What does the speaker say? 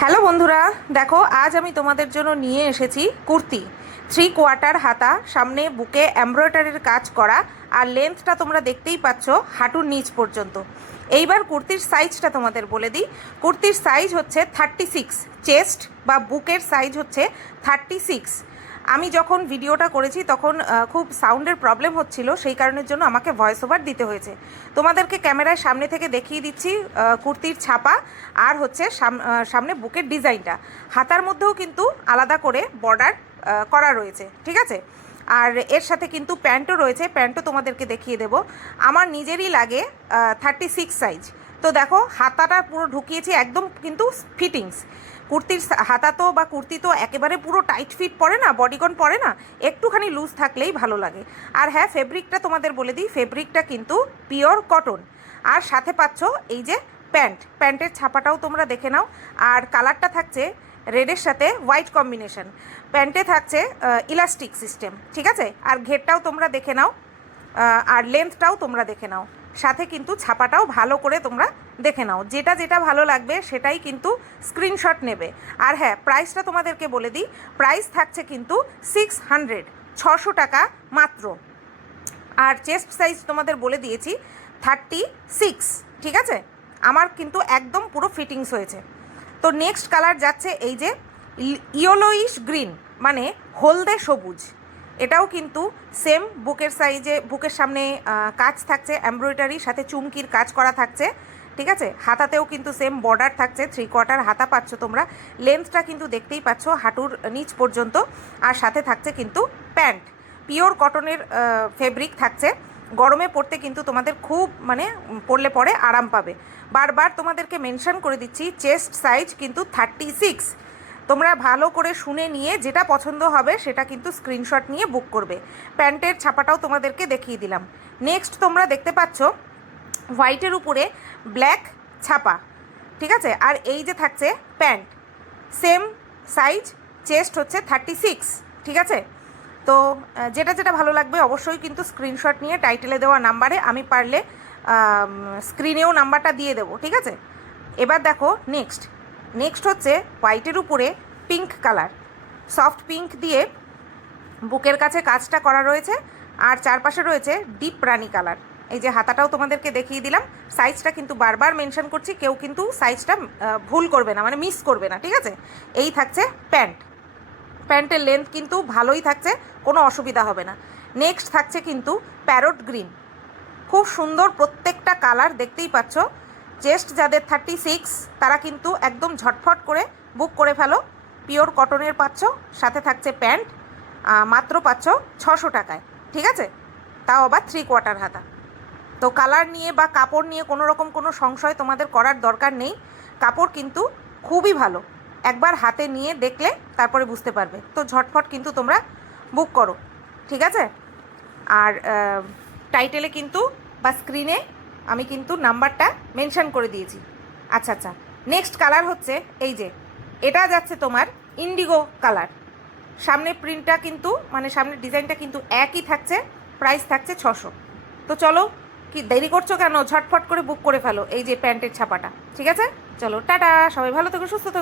Hello বন্ধুরা, দেখো আজ আমি তোমাদের জন্য নিয়ে এসেছি কুর্তি 3/4 হাতা, সামনে বুকে এমব্রয়ডারির কাজ করা, আর লেন্থটা তোমরা দেখতেই পাচ্ছ হাঁটুর নিচ পর্যন্ত। এইবার কুর্তির সাইজটা তোমাদের বলে দিই। কুর্তির সাইজ হচ্ছে 36, চেস্ট বা বুকের সাইজ হচ্ছে 36। আমি যখন ভিডিওটা করেছি তখন খুব সাউন্ডের প্রবলেম হচ্ছিল, সেই কারণের জন্য আমাকে ভয়েস ওভার দিতে হয়েছে। তোমাদেরকে ক্যামেরার সামনে থেকে দেখিয়ে দিচ্ছি কুর্তির ছাপা আর হচ্ছে সামনে বুকের ডিজাইনটা। হাতার মধ্যেও কিন্তু আলাদা করে বর্ডার করা রয়েছে, ঠিক আছে। আর এর সাথে কিন্তু প্যান্টও রয়েছে, প্যান্টও তোমাদেরকে দেখিয়ে দেব। আমার নিজেরই লাগে 36 সাইজ। তো দেখো হাতাটা পুরো ঢুকিয়েছি, একদম কিন্তু ফিটিংস। কুর্তির হাতা তো বা কুর্তি তো একেবারে পুরো টাইট ফিট পরে না, বডিকন পরে না, একটুখানি লুজ থাকলেই ভালো লাগে। আর হ্যাঁ, ফেব্রিকটা তোমাদের বলে দিই, ফেব্রিকটা কিন্তু পিওর কটন। আর সাথে পাচ্ছ এই যে প্যান্টের ছাপাটাও তোমরা দেখে নাও। আর কালারটা থাকছে রেডের সাথে হোয়াইট কম্বিনেশন। প্যান্টে থাকছে ইলাস্টিক সিস্টেম, ঠিক আছে। আর ঘেরটাও তোমরা দেখে নাও, আর লেন্থটাও তোমরা দেখে নাও। সাথে কিন্তু ছাপাটাও ভালো করে তোমরা দেখে নাও, যেটা যেটা ভালো লাগবে সেটাই কিন্তু স্ক্রিনশট নেবে। আর হ্যাঁ, প্রাইসটা তোমাদেরকে বলে দিই, প্রাইস থাকছে কিন্তু 600 টাকা মাত্র। আর চেস্ট সাইজ তোমাদের বলে দিয়েছি 36, ঠিক আছে। আমার কিন্তু একদম পুরো ফিটিংস হয়েছে। তো নেক্সট কালার যাচ্ছে এই যে ইয়েলোইশ গ্রিন, মানে হলদে সবুজ। এটাও কিন্তু সেম বুকের সাইজে, বুকের সামনে কাজ থাকছে এমব্রয়ডারি, সাথে চুমকির কাজ করা থাকছে, ঠিক আছে। হাতাতেও কিন্তু সেম বর্ডার থাকছে, 3/4 হাতা পাচ্ছ তোমরা। লেন্থটা কিন্তু দেখতেই পাচ্ছ হাঁটুর নিচ পর্যন্ত। আর সাথে থাকছে কিন্তু প্যান্ট, পিওর কটনের ফেব্রিক থাকছে। গরমে পরতে কিন্তু তোমাদের খুব পরলে পরে আরাম পাবে। বারবার তোমাদেরকে মেনশন করে দিচ্ছি, চেস্ট সাইজ কিন্তু 36। তোমরা ভালো করে শুনে নিয়ে যেটা পছন্দ হবে সেটা কিন্তু স্ক্রিনশট নিয়ে বুক করবে। প্যান্টের ছাপাটাও তোমাদেরকে দেখিয়ে দিলাম। নেক্সট তোমরা দেখতে পাচ্ছ হোয়াইটের উপরে ব্ল্যাক ছাপা, ঠিক আছে। আর এই যে থাকছে প্যান্ট, সেম সাইজ, চেস্ট হচ্ছে 36, ঠিক আছে। তো যেটা যেটা ভালো লাগবে অবশ্যই কিন্তু স্ক্রিনশট নিয়ে টাইটেলে দেওয়া নাম্বারে, আমি পারলে স্ক্রিনেও নাম্বারটা দিয়ে দেবো, ঠিক আছে। এবার দেখো নেক্সট হচ্ছে হোয়াইটের উপরে পিঙ্ক কালার, সফট পিঙ্ক দিয়ে বুকের কাছে কাজটা করা রয়েছে। আর চারপাশে রয়েছে ডিপ রানি কালার। এই যে হাতাটাও তোমাদেরকে দেখিয়ে দিলাম। সাইজটা কিন্তু বারবার মেনশন করছি, কেউ কিন্তু সাইজটা ভুল করবে না, মিস করবে না, ঠিক আছে। এই থাকছে প্যান্টের লেন্থ কিন্তু ভালোই থাকছে, কোনো অসুবিধা হবে না। নেক্সট থাকছে কিন্তু প্যারট গ্রিন, খুব সুন্দর প্রত্যেকটা কালার দেখতেই পাচ্ছ। চেস্ট যাদের 36 তারা কিন্তু একদম ঝটফট করে বুক করে ফেলো। পিওর কটনের পাচ্ছ, সাথে থাকছে প্যান্ট, মাত্র পাচ্ছ 600 টাকায়, ঠিক আছে। তাও আবার 3/4 হাতা। তো কালার নিয়ে বা কাপড় নিয়ে কোনো রকম কোনো সংশয় তোমাদের করার দরকার নেই। কাপড় কিন্তু খুবই ভালো, একবার হাতে নিয়ে দেখলে তারপরে বুঝতে পারবে। তো ঝটফট কিন্তু তোমরা বুক করো, ঠিক আছে। আর টাইটেলে কিন্তু বা স্ক্রিনে আমি কিন্তু নাম্বারটা মেনশন করে দিয়েছি। আচ্ছা, নেক্সট কালার হচ্ছে এই যে, এটা যাচ্ছে তোমার ইন্ডিগো কালার। সামনে প্রিন্টটা কিন্তু সামনের ডিজাইনটা কিন্তু একই থাকছে, প্রাইস থাকছে 600। তো চলো, কি দেরি করছো কেন, ঝটফট করে বুক করে ফেলো এই যে প্যান্টের ছাপাটা, ঠিক আছে। চলো টাটা, সবাই ভালো থেকো, সুস্থ থেকো।